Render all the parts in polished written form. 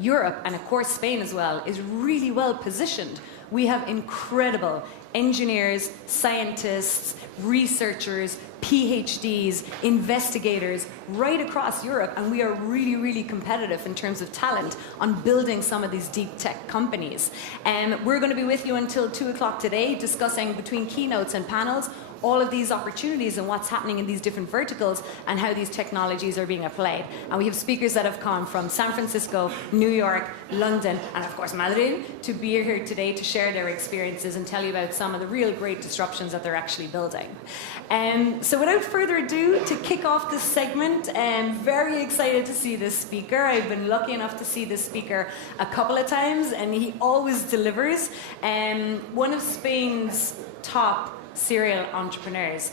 Europe, and of course Spain as well, is really well positioned. We have incredible engineers, scientists, researchers, PhDs, investigators right across Europe, and we are really, really competitive in terms of talent on building some of these deep tech companies. And we're going to be with you until 2 o'clock today, discussing between keynotes and panels all of these opportunities and what's happening in these different verticals and how these technologies are being applied. And we have speakers that have come from San Francisco, New York, London, and of course Madrid to be here today to share their experiences and tell you about some of the real great disruptions that they're actually building. So without further ado, to kick off this segment, I'm very excited to see this speaker. I've been lucky enough to see this speaker a couple of times, and he always delivers. One of Spain's top serial entrepreneurs.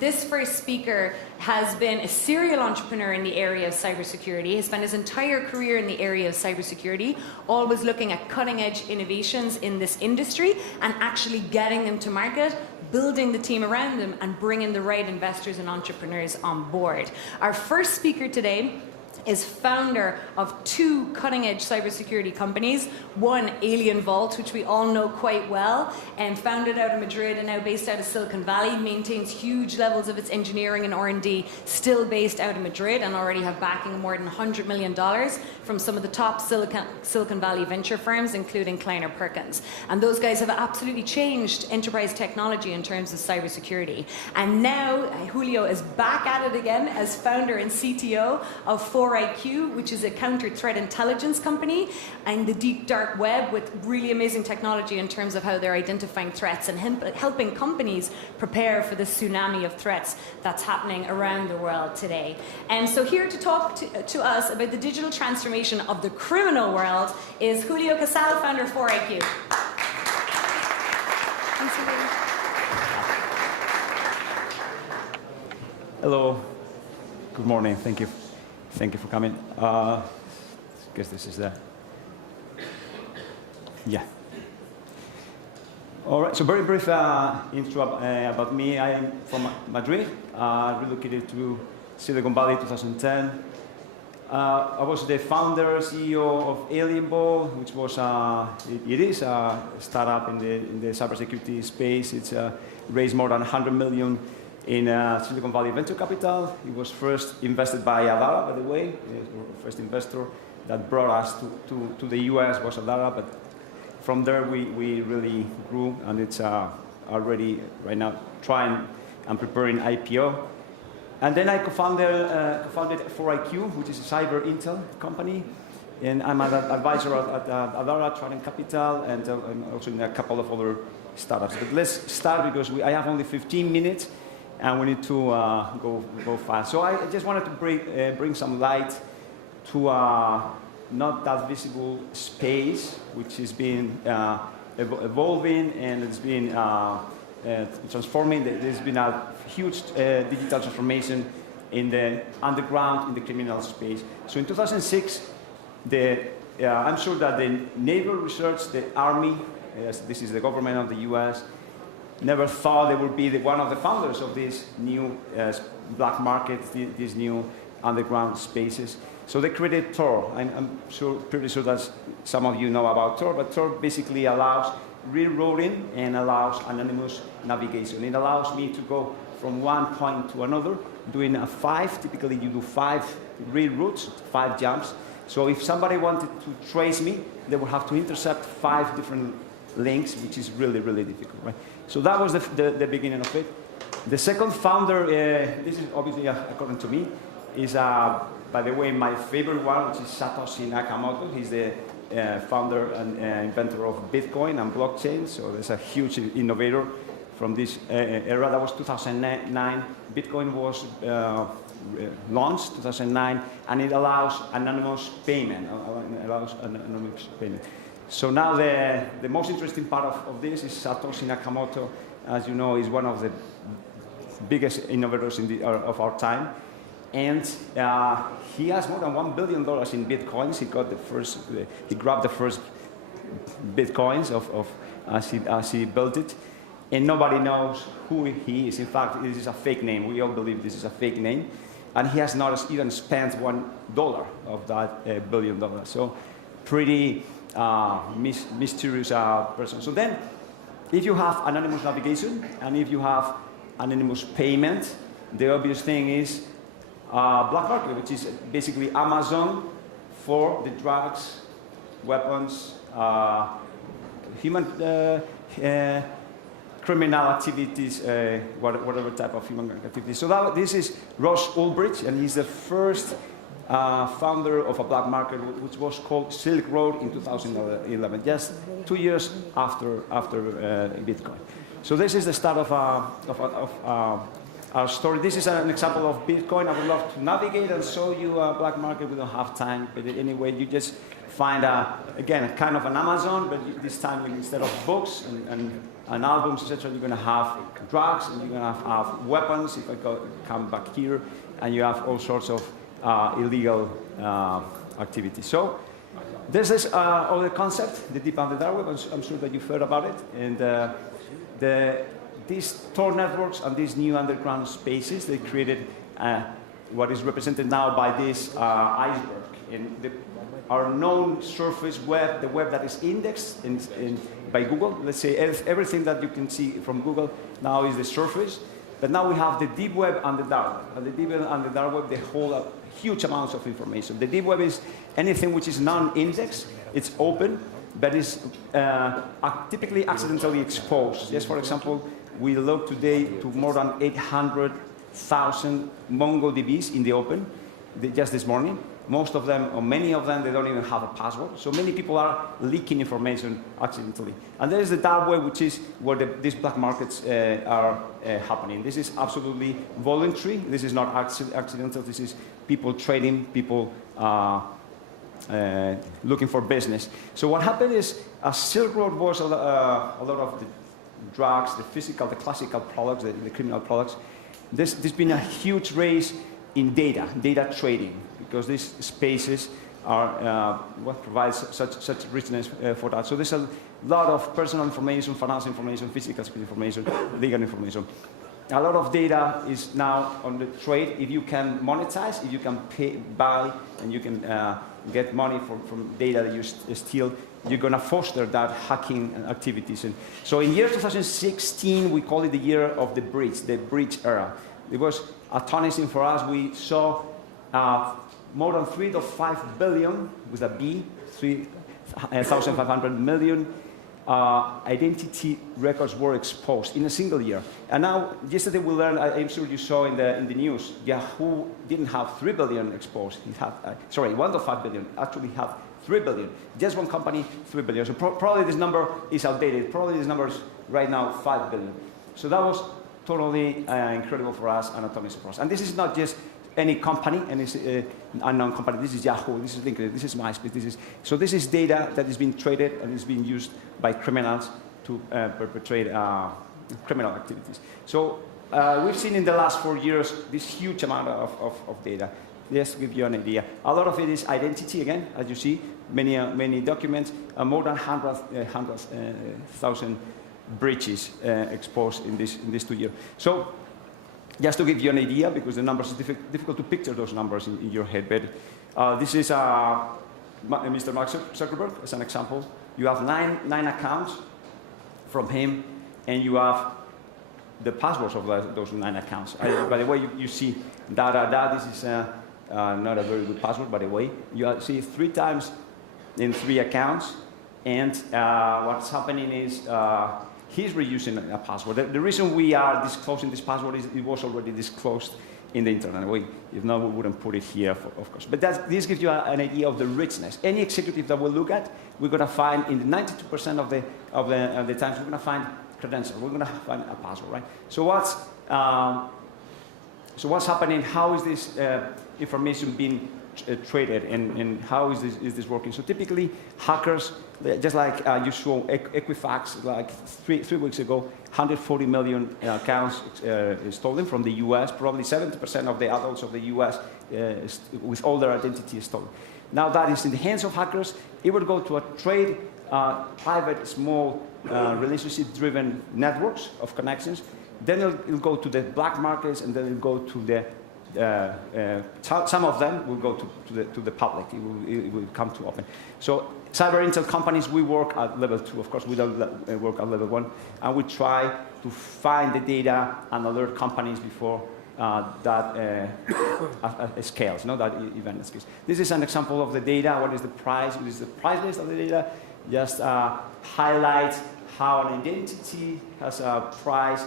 This first speaker has been a serial entrepreneur in the area of cybersecurity. He spent his entire career in the area of cybersecurity, always looking at cutting-edge innovations in this industry and actually getting them to market, building the team around them, and bringing the right investors and entrepreneurs on board. Our first speaker today is founder of 2 cutting-edge cybersecurity companies. One, Alien Vault, which we all know quite well, and founded out of Madrid and now based out of Silicon Valley, maintains huge levels of its engineering and R&D, still based out of Madrid, and already have backing of more than $100 million from some of the top Silicon Valley venture firms, including Kleiner Perkins. And those guys have absolutely changed enterprise technology in terms of cybersecurity. And now Julio is back at it again as founder and CTO of 4IQ, which is a counter-threat intelligence company, and the deep dark web with really amazing technology in terms of how they're identifying threats and helping companies prepare for the tsunami of threats that's happening around the world today. And so here to talk to us about the digital transformation of the criminal world is Julio Casal, founder of 4IQ. Thanks, Julio. Hello. Good morning. Thank you. Thank you for coming. I guess this is the... Yeah. All right, so very brief intro about me. I am from Madrid, relocated to Silicon Valley 2010. I was the founder, CEO of Alien Vault, which was, it is a startup in the cybersecurity space. It's raised more than 100 million in Silicon Valley venture capital. It was first invested by Adara, by the way. The first investor that brought us to the US was Adara, but from there we really grew, and it's already right now trying and preparing IPO. And then I co-founded 4IQ, which is a cyber intel company, and I'm an advisor at Adara, Trident Capital, and also in a couple of other startups. But let's start because I have only 15 minutes. And we need to go fast. So I just wanted to bring some light to not that visible space, which has been evolving and it's been transforming. There's been a huge digital transformation in the underground, in the criminal space. So in 2006, I'm sure that the Naval Research, the Army, this is the government of the US, never thought they would be one of the founders of these new black markets, these new underground spaces. So they created Tor. I'm pretty sure that some of you know about Tor, but Tor basically allows rerouting and allows anonymous navigation. It allows me to go from one point to another, doing typically you do 5 reroutes, 5 jumps. So if somebody wanted to trace me, they would have to intercept 5 different links, which is really, really difficult, right? So that was the beginning of it. The second founder, this is obviously according to me, is, by the way, my favorite one, which is Satoshi Nakamoto. He's the founder and inventor of Bitcoin and blockchain. So there's a huge innovator from this era. That was 2009. Bitcoin was launched 2009, and it allows anonymous payment. So now the most interesting part of this is Satoshi Nakamoto. As you know, is one of the biggest innovators of our time. And he has more than $1 billion in Bitcoins. He grabbed the first Bitcoins as he built it. And nobody knows who he is. In fact, this is a fake name. We all believe this is a fake name. And he has not even spent $1 of that $1 billion. So pretty mysterious person. So then, if you have anonymous navigation and if you have anonymous payment, the obvious thing is black market, which is basically Amazon for the drugs, weapons, human criminal activities, whatever type of human activities. So this is Ross Ulbricht, and he's the first founder of a black market, which was called Silk Road in 2011, just 2 years after Bitcoin. So this is the start of our story. This is an example of Bitcoin. I would love to navigate and show you a black market. We don't have time, but anyway, you just find, again, kind of an Amazon, but this time instead of books and albums, etc., you're going to have drugs, and you're going to have weapons, if I come back here, and you have all sorts of illegal activities. So there's this other concept, the deep and the dark web. I'm sure that you've heard about it. And these Tor networks and these new underground spaces, they created what is represented now by this iceberg. And our known surface web, the web that is indexed by Google, let's say everything that you can see from Google now is the surface. But now we have the deep web and the dark web. And the deep web and the dark web, they hold up huge amounts of information. The deep web is anything which is non-indexed, it's open, but is typically accidentally exposed. Just for example, we look today to more than 800,000 MongoDBs in the open, just this morning. Most of them, or many of them, they don't even have a password. So many people are leaking information accidentally. And there is the dark web, which is where these black markets are happening. This is absolutely voluntary. This is not accidental. This is people trading, people looking for business. So what happened is, Silk Road was a lot of the drugs, the physical, the classical products, the criminal products. There's been a huge race in data trading, because these spaces are what provides such richness for that. So there's a lot of personal information, financial information, physical information, legal information. A lot of data is now on the trade. If you can monetize, if you can buy, and you can get money from data that you steal, you're going to foster that hacking activities. And so in year 2016, we call it the year of the bridge era. It was astonishing for us. We saw more than 3 to 5 billion, with a B, 3,500 million identity records were exposed in a single year. And now, yesterday we learned, I'm sure you saw in the news, Yahoo didn't have 3 billion exposed. It had, 1 to 5 billion, actually had 3 billion. Just one company, 3 billion. So probably this number is outdated. Probably this number is right now 5 billion. So that was totally incredible for us and astonishing for us. And this is not just any company, and it's unknown company. This is Yahoo, this is LinkedIn, this is MySpace, so this is data that is being traded and is being used by criminals to perpetrate criminal activities. So we've seen in the last 4 years this huge amount of data. Just to give you an idea. A lot of it is identity, again, as you see, many documents, more than 100,000 breaches exposed in this 2 years. So just to give you an idea, because the numbers are difficult to picture those numbers in your head, but this is Mr. Mark Zuckerberg as an example. You have nine accounts from him, and you have the passwords of those 9 accounts. By the way, you see that this is not a very good password, by the way. You see 3 times in 3 accounts, and what's happening is he's reusing a password. The reason we are disclosing this password is it was already disclosed in the internet. If not, we wouldn't put it here, of course. But this gives you an idea of the richness. Any executive that we look at, we're going to find in the 92% of the times, we're going to find credentials. We're going to find a password, right? So what's happening? How is this information being traded, and how is this working? So typically, hackers, just like you saw Equifax, like three weeks ago, 140 million accounts stolen from the US. Probably 70% of the adults of the US with all their identity is stolen. Now that is in the hands of hackers. It would go to a trade, private, small, relationship-driven networks of connections. Then it'll go to the black markets, and then it'll go to the some of them will go to the public. It will come to open. So cyber intel companies, we work at level 2. Of course, we don't work at level 1. And we try to find the data and alert companies before that scales, that event scales. This is an example of the data. What is the price? This is the price list of the data. Just highlights how an identity has a price.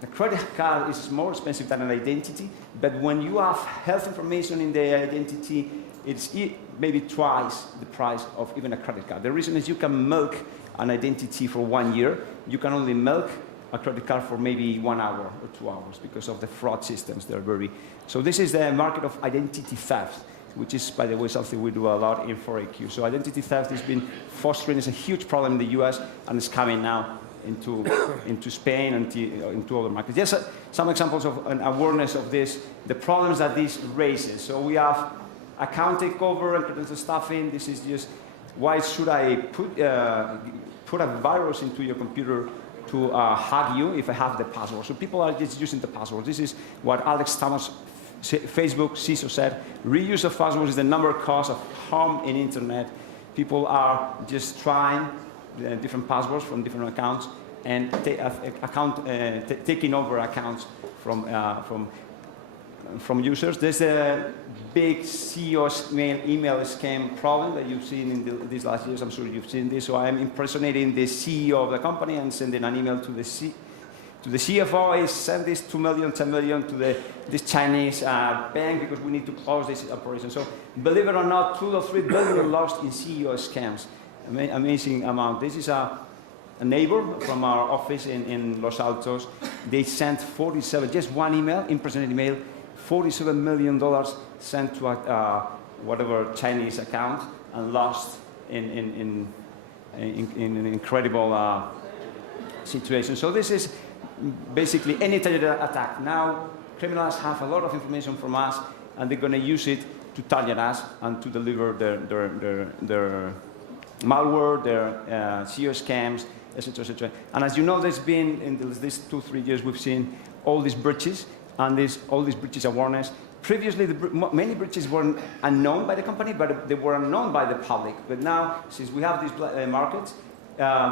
A credit card is more expensive than an identity, but when you have health information in the identity, it's maybe twice the price of even a credit card. The reason is you can milk an identity for 1 year. You can only milk a credit card for maybe 1 hour or 2 hours because of the fraud systems. They're very. So this is the market of identity theft, which is, by the way, something we do a lot in 4AQ. So identity theft has been fostering. It's a huge problem in the US, and it's coming now into Spain and into other markets. Just some examples of an awareness of this, the problems that this raises. So we have account takeover and credential stuffing. This is just, why should I put a virus into your computer to hack you if I have the password? So people are just using the password. This is what Alex Thomas, Facebook CISO, said. Reuse of passwords is the number cause of harm in internet. People are just trying different passwords from different accounts and taking over accounts from users. There's a big CEO email scam problem that you've seen in these last years. I'm sure you've seen this. So I'm impersonating the CEO of the company and sending an email to the CFO. I send this 2 million, 10 million to this Chinese bank because we need to close this operation. So believe it or not, 2 or 3 billion lost in CEO scams. Amazing amount. This is a neighbor from our office in Los Altos. They sent 47, just one email, impersonated email, $47 million sent to whatever Chinese account and lost in an incredible situation. So this is basically any targeted attack. Now criminals have a lot of information from us, and they're going to use it to target us and to deliver their malware, their CEO scams, etc., etc. And as you know, there's been, in these 2-3 years, we've seen all these breaches and all these breaches awareness. Previously, many breaches were unknown by the company, but they were unknown by the public. But now, since we have these markets,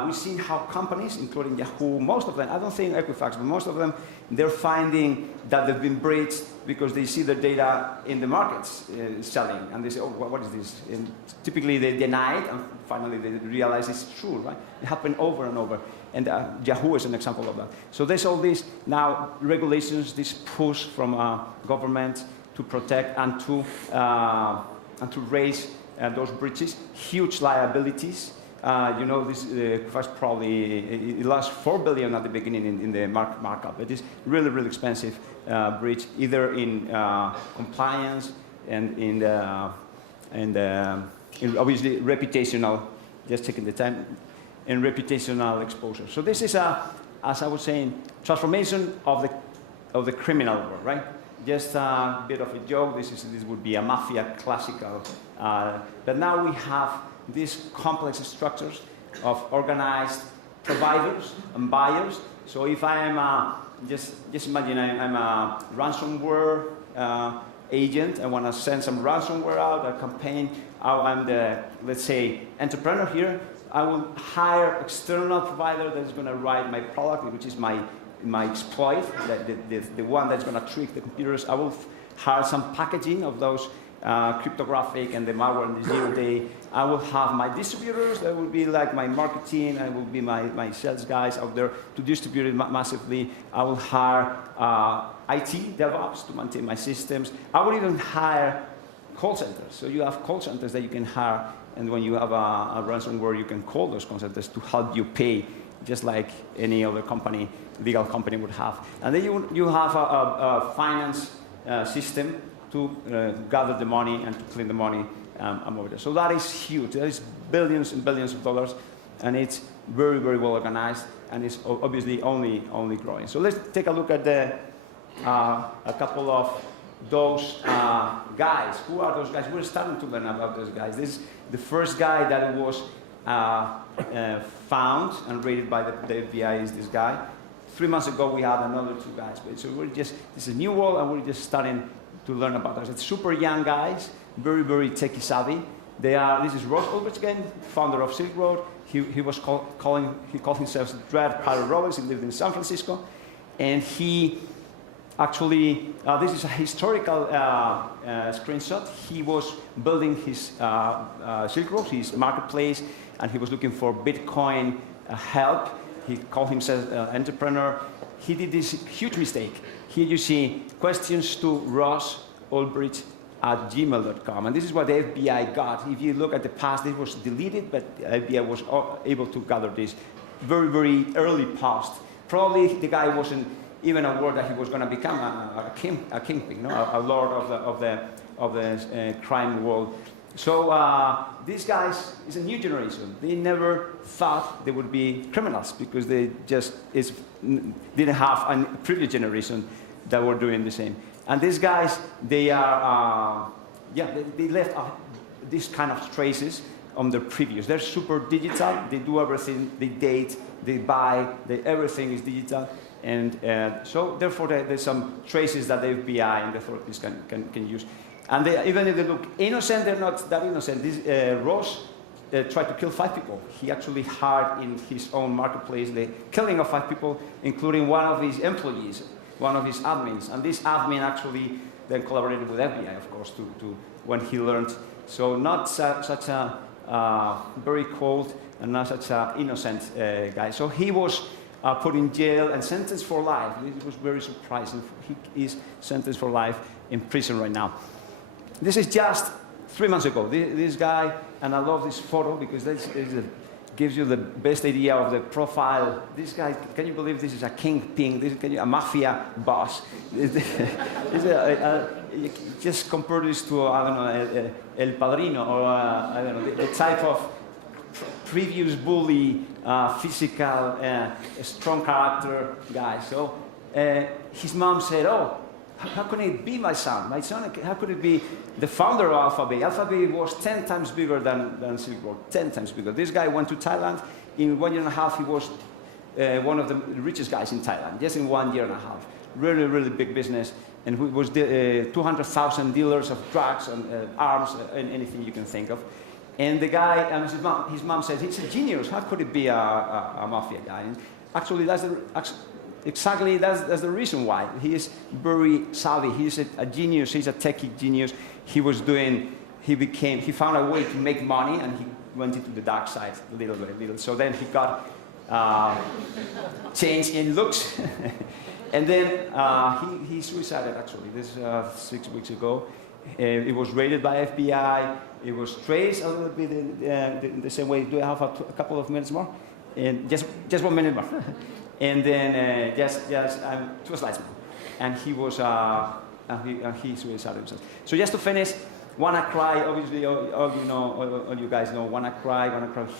we've seen how companies, including Yahoo, most of them, I don't think Equifax, but most of them, they're finding that they've been breached because they see their data in the markets selling. And they say, oh, what is this? And typically they deny it, and finally they realize it's true, right? It happened over and over. And Yahoo is an example of that. So there's all these now regulations, this push from government to protect and to raise those breaches, huge liabilities. This first probably it lost $4 billion at the beginning in the markup. It is really, really expensive breach, either in compliance and in obviously reputational. Just taking the time, and reputational exposure. So this is as I was saying, transformation of the criminal world, right? Just a bit of a joke. This would be a mafia classical, but now we have these complex structures of organized providers and buyers. So if I am just imagine I'm a ransomware agent. I want to send some ransomware out, a campaign. I'm the, let's say, entrepreneur here. I will hire external provider that's going to write my product, which is my exploit, the one that's going to trick the computers. I will hire some packaging of those cryptographic and the malware and the 0-day. I will have my distributors that will be like my marketing. I will be my sales guys out there to distribute it massively. I will hire IT DevOps to maintain my systems. I will even hire call centers. So you have call centers that you can hire, and when you have a ransomware, you can call those call centers to help you pay, just like any other company, legal company would have. And then you have a finance system to gather the money and to clean the money over there. So that is huge. That is billions and billions of dollars, and it's very, very well organized, and it's obviously only growing. So let's take a look at a couple of those guys. Who are those guys? We're starting to learn about those guys. This is the first guy that was found and rated by the FBI is this guy. 3 months ago, we had another 2 guys. So this is a new world, and we're just starting to learn about us. It's super young guys, very, very techie savvy. This is Ross Ulbricht again, founder of Silk Road. He called himself Dread Pirate Roberts. He lived in San Francisco. And he actually, this is a historical screenshot. He was building his Silk Road, his marketplace, and he was looking for Bitcoin help. He called himself an entrepreneur. He did this huge mistake. Here you see questions to Ross Ulbricht at gmail.com. And this is what the FBI got. If you look at the past, it was deleted, but the FBI was able to gather this very, very early past. Probably the guy wasn't even aware that he was going to become a kingpin, a lord of the crime world. So these guys is a new generation. They never thought they would be criminals because they just didn't have a previous generation that were doing the same. And these guys, they are, they left these kind of traces on their previous. They're super digital. They do everything. They date. They buy. Everything is digital. And so therefore, there's some traces that the FBI and the authorities can use. And even if they look innocent, they're not that innocent. This Ross tried to kill 5 people. He actually hired in his own marketplace the killing of 5 people, including one of his employees, one of his admins. And this admin actually then collaborated with FBI, of course, to when he learned. So not such a very cold and not such an innocent guy. So he was put in jail and sentenced for life. It was very surprising. He is sentenced for life in prison right now. This is just 3 months ago. This guy, and I love this photo because this gives you the best idea of the profile. This guy, can you believe this is a kingpin? A mafia boss. Just compare this to, I don't know, El Padrino, or I don't know, the type of previous bully, physical, strong character guy. So his mom said, "Oh, how can it be my son? My son, how could it be the founder of Alphabet? Alphabet was 10 times bigger than Silk Road, 10 times bigger. This guy went to Thailand. In 1 year and a half, he was one of the richest guys in Thailand, just in 1 year and a half. Really, really big business. And he was 200,000 dealers of drugs and arms, and anything you can think of. And the guy, and his mom said, he's a genius. How could it be a mafia guy? And actually, that's the reason why. He is very savvy. He's a genius. He's a techie genius. He found a way to make money, and he went into the dark side little by little. So then he got change in looks. And then he suicided, actually. This 6 weeks ago. It was raided by FBI. It was traced a little bit in the same way. Do I have a couple of minutes more? And just 1 minute more. And then just 2 slides more. And he was he suicided himself. So just to finish, Wanna Cry. Obviously, all you guys know. Wanna Cry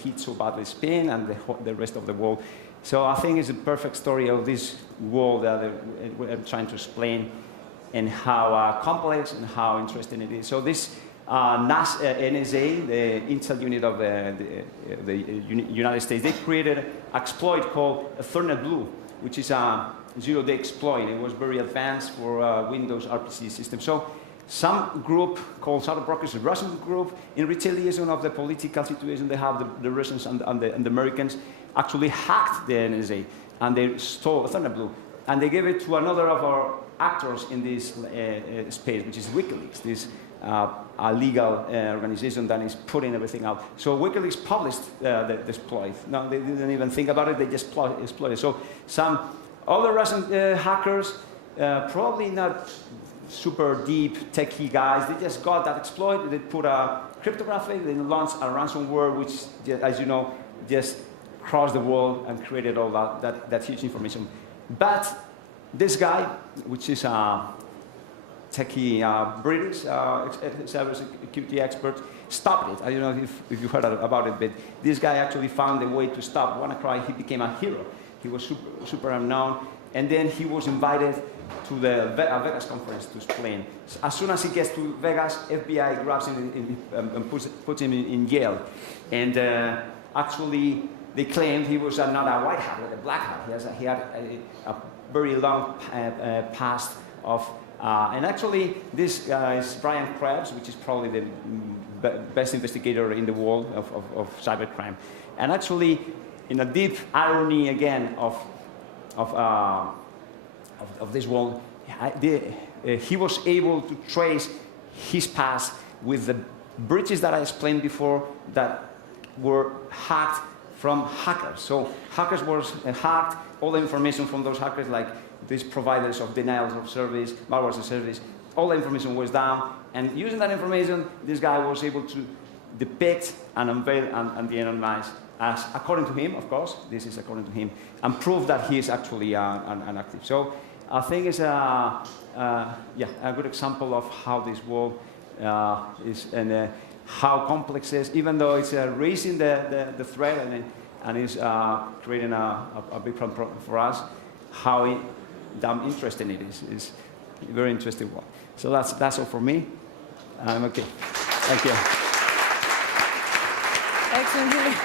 hit so badly Spain and the rest of the world. So I think it's a perfect story of this world that I'm trying to explain, and how complex and how interesting it is. So this NSA, the intel unit of the United States, they created an exploit called Ethernet Blue, which is a zero-day exploit. It was very advanced for Windows RPC system. So some group called Shadow Brokers, a Russian group, in retaliation of the political situation they have, the Russians and the Americans actually hacked the NSA, and they stole Ethernet Blue. And they gave it to another of our actors in this space, which is WikiLeaks, this a legal organization that is putting everything out. So WikiLeaks published the exploit. No, they didn't even think about it, they just exploited. So some other Russian hackers, probably not super deep techie guys, they just got that exploit, they put a cryptography, they launched a ransomware, which, as you know, just crossed the world and created all that huge information. But this guy, which is a techie British cybersecurity expert, stopped it. I don't know if you heard about it, but this guy actually found a way to stop Wanna Cry. He became a hero. He was super unknown. And then he was invited to the Vegas conference to explain. As soon as he gets to Vegas, FBI grabs him and puts him in jail. And actually, they claimed he was not a white hat, but a black hat. He had a very long past of And actually, this is Brian Krebs, which is probably the best investigator in the world of cybercrime. And actually, in a deep irony again of this world, he was able to trace his past with the breaches that I explained before that were hacked from hackers. So hackers were hacked, all the information from those hackers, like these providers of denials of service, malware as a service, all the information was down, and using that information, this guy was able to depict and unveil and de-anonymize, as according to him, of course, this is according to him, and prove that he is actually an active. So I think it's a good example of how this world is and how complex it is, even though it's raising the threat and is creating a big problem for us, how damn interesting it is. It's a very interesting one. So that's all for me. I'm okay. Thank you. Excellent.